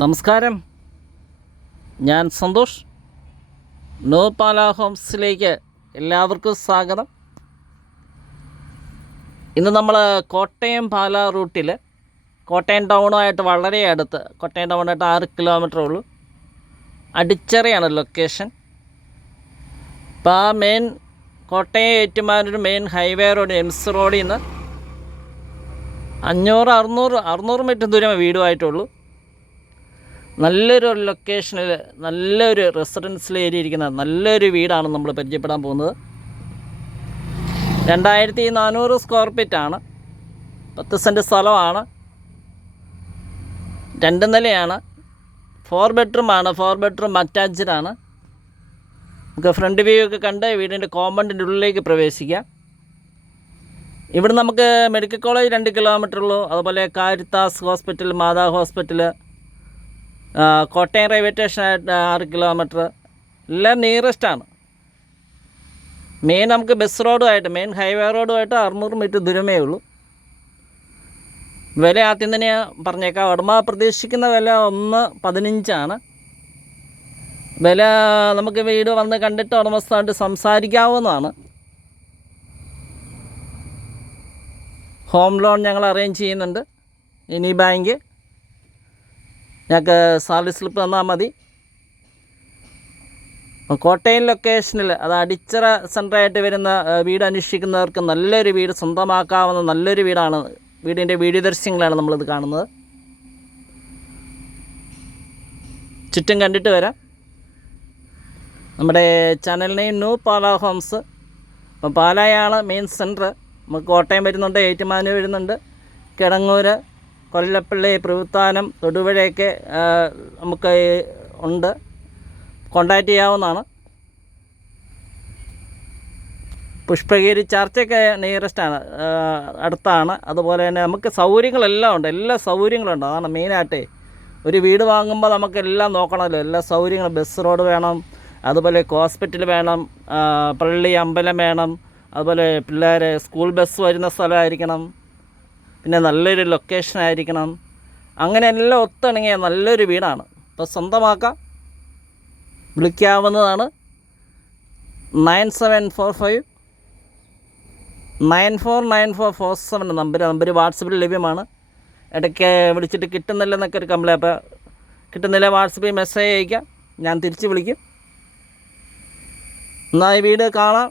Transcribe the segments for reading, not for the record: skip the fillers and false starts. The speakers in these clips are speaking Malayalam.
നമസ്കാരം, ഞാൻ സന്തോഷ്. നോ പാല ഹോംസിലേക്ക് എല്ലാവർക്കും സ്വാഗതം. ഇന്ന് നമ്മൾ കോട്ടയം പാല റൂട്ടിൽ കോട്ടയം ടൗണുമായിട്ട് വളരെ അടുത്ത്, കോട്ടയം ടൗണായിട്ട് 6 കിലോമീറ്റർ ഉള്ളൂ, അടിച്ചറയാണ് ലൊക്കേഷൻ. ഇപ്പോൾ ആ main Kottayam Ettumanoor main highway road MC റോഡിൽ നിന്ന് 500-600 മീറ്റർ ദൂരം വീടുമായിട്ടുള്ളൂ. നല്ലൊരു ലൊക്കേഷനിൽ നല്ലൊരു റെസിഡൻഷ്യൽ ഏരിയ ഇരിക്കുന്ന നല്ലൊരു വീടാണ് നമ്മൾ പരിചയപ്പെടാൻ പോകുന്നത്. 2400 സ്ക്വയർ ഫീറ്റാണ്, 10 സെൻറ്റ് സ്ഥലമാണ്, 2 നിലയാണ്, 4 ബെഡ്റൂമാണ്. 4 ബെഡ്റൂം അറ്റാച്ച്ഡാണ്. നമുക്ക് ഫ്രണ്ട് വ്യൂ ഒക്കെ കണ്ട് വീടിൻ്റെ കോമ്പൗണ്ടിൻ്റെ ഉള്ളിലേക്ക് പ്രവേശിക്കാം. ഇവിടെ നമുക്ക് മെഡിക്കൽ കോളേജ് 2 കിലോമീറ്റർ ഉള്ളൂ. അതുപോലെ കാരിത്താസ് ഹോസ്പിറ്റൽ, മാതാ ഹോസ്പിറ്റൽ, കോട്ടയം റെയിൽവേ സ്റ്റേഷനായിട്ട് 6 കിലോമീറ്റർ, എല്ലാം നിയറസ്റ്റാണ്. മെയിൻ നമുക്ക് ബസ് റോഡുമായിട്ട്, മെയിൻ ഹൈവേ റോഡുമായിട്ട് 600 മീറ്റർ ദൂരമേ ഉള്ളൂ. വില ആദ്യം തന്നെ പറഞ്ഞേക്കാം. ഉടമ പ്രതീക്ഷിക്കുന്ന വില 1.15 വില. നമുക്ക് വീട് വന്ന് കണ്ടിട്ട് ഉടമസ്ഥമായിട്ട് സംസാരിക്കാവുന്നതാണ്. ഹോം ലോൺ ഞങ്ങൾ അറേഞ്ച് ചെയ്യുന്നുണ്ട്. ഇനി ബാങ്ക് ഞങ്ങൾക്ക് സാലറി സ്ലിപ്പ് തന്നാൽ മതി. കോട്ടയം ലൊക്കേഷനിൽ, അത് അടിച്ചറ സെൻറ്ററായിട്ട് വരുന്ന വീട് അന്വേഷിക്കുന്നവർക്ക് നല്ലൊരു വീട് സ്വന്തമാക്കാവുന്ന നല്ലൊരു വീടാണ്. വീടിൻ്റെ വീഡിയോ ദൃശ്യങ്ങളാണ് നമ്മളിത് കാണുന്നത്. ചുറ്റും കണ്ടിട്ട് വരാം. നമ്മുടെ ചാനൽ നെയിം ന്യൂ പാല ഹോംസ്. അപ്പം പാലായാണ് മെയിൻ സെൻറ്റർ. നമുക്ക് കോട്ടയം വരുന്നുണ്ട്, ഏറ്റുമാനൂർ വരുന്നുണ്ട്, കിടങ്ങൂർ, കൊല്ലപ്പള്ളി, പ്രവിത്താനം, തൊടുപുഴയൊക്കെ നമുക്ക് ഉണ്ട്. കോണ്ടാക്റ്റ് ചെയ്യാവുന്നതാണ്. പുഷ്പഗിരി ചർച്ചയൊക്കെ നിയറസ്റ്റാണ്, അടുത്താണ്. അതുപോലെ തന്നെ നമുക്ക് സൗകര്യങ്ങളെല്ലാം ഉണ്ട്, എല്ലാ സൗകര്യങ്ങളുണ്ട്. അതാണ് മെയിനായിട്ടേ. ഒരു വീട് വാങ്ങുമ്പോൾ നമുക്കെല്ലാം നോക്കണമല്ലോ, എല്ലാ സൗകര്യങ്ങളും. ബസ് റോഡ് വേണം, അതുപോലെ ഹോസ്പിറ്റൽ വേണം, പള്ളി അമ്പലം വേണം, അതുപോലെ പിള്ളേർ സ്കൂൾ ബസ് വരുന്ന സ്ഥലമായിരിക്കണം, പിന്നെ നല്ലൊരു ലൊക്കേഷൻ ആയിരിക്കണം. അങ്ങനെ എല്ലാം ഒത്തിണങ്ങിയ നല്ലൊരു വീടാണ്. അപ്പോൾ സ്വന്തമാക്കാം, വിളിക്കാവുന്നതാണ്. 9745 949447 നമ്പർ വാട്സപ്പിൽ ലഭ്യമാണ്. ഇടയ്ക്ക് വിളിച്ചിട്ട് കിട്ടുന്നില്ലെന്നൊക്കെ ഒരു കംപ്ലൈൻറ്റ്. അപ്പോൾ കിട്ടുന്നില്ല, വാട്സപ്പിൽ മെസ്സേജ് അയക്കാം, ഞാൻ തിരിച്ച് വിളിക്കും. എന്നാൽ ഈ വീട് കാണാം,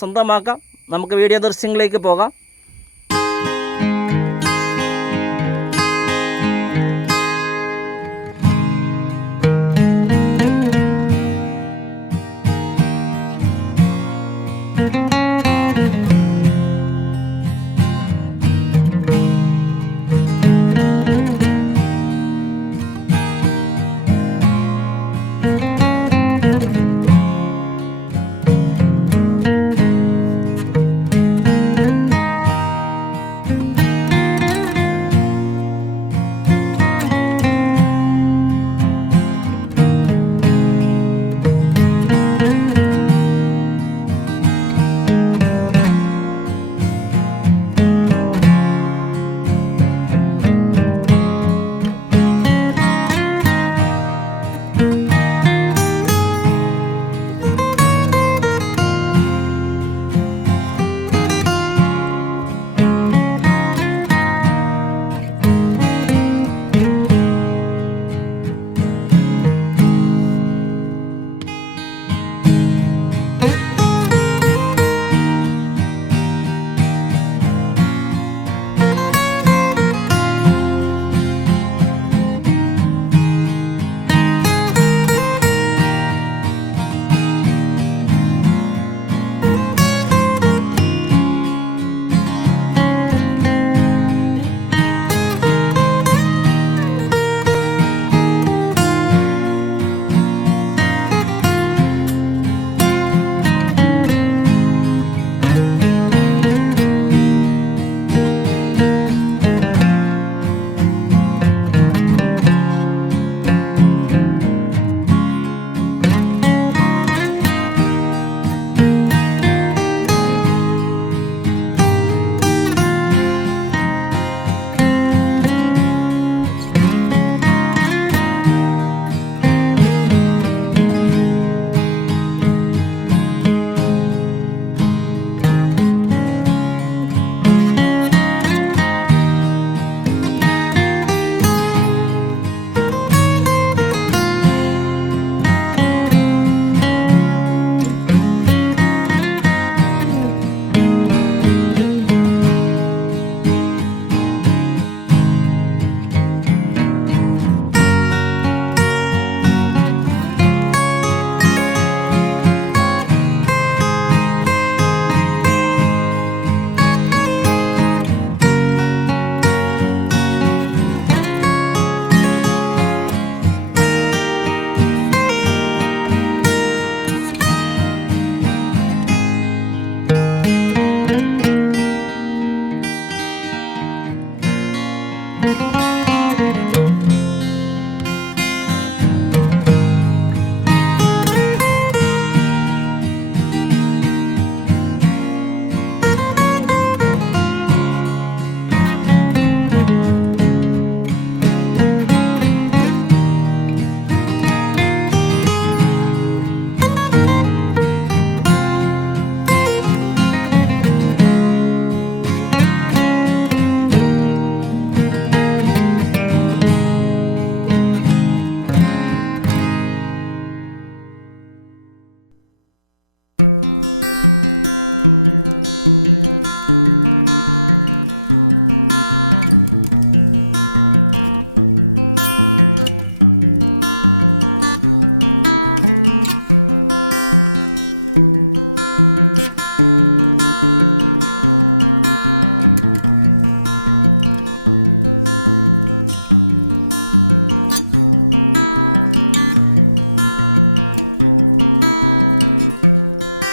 സ്വന്തമാക്കാം. നമുക്ക് വീഡിയോ ദൃശ്യങ്ങളിലേക്ക് പോകാം.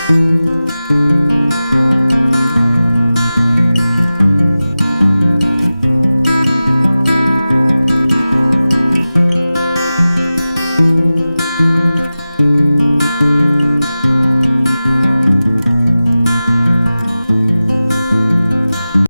ഹായ്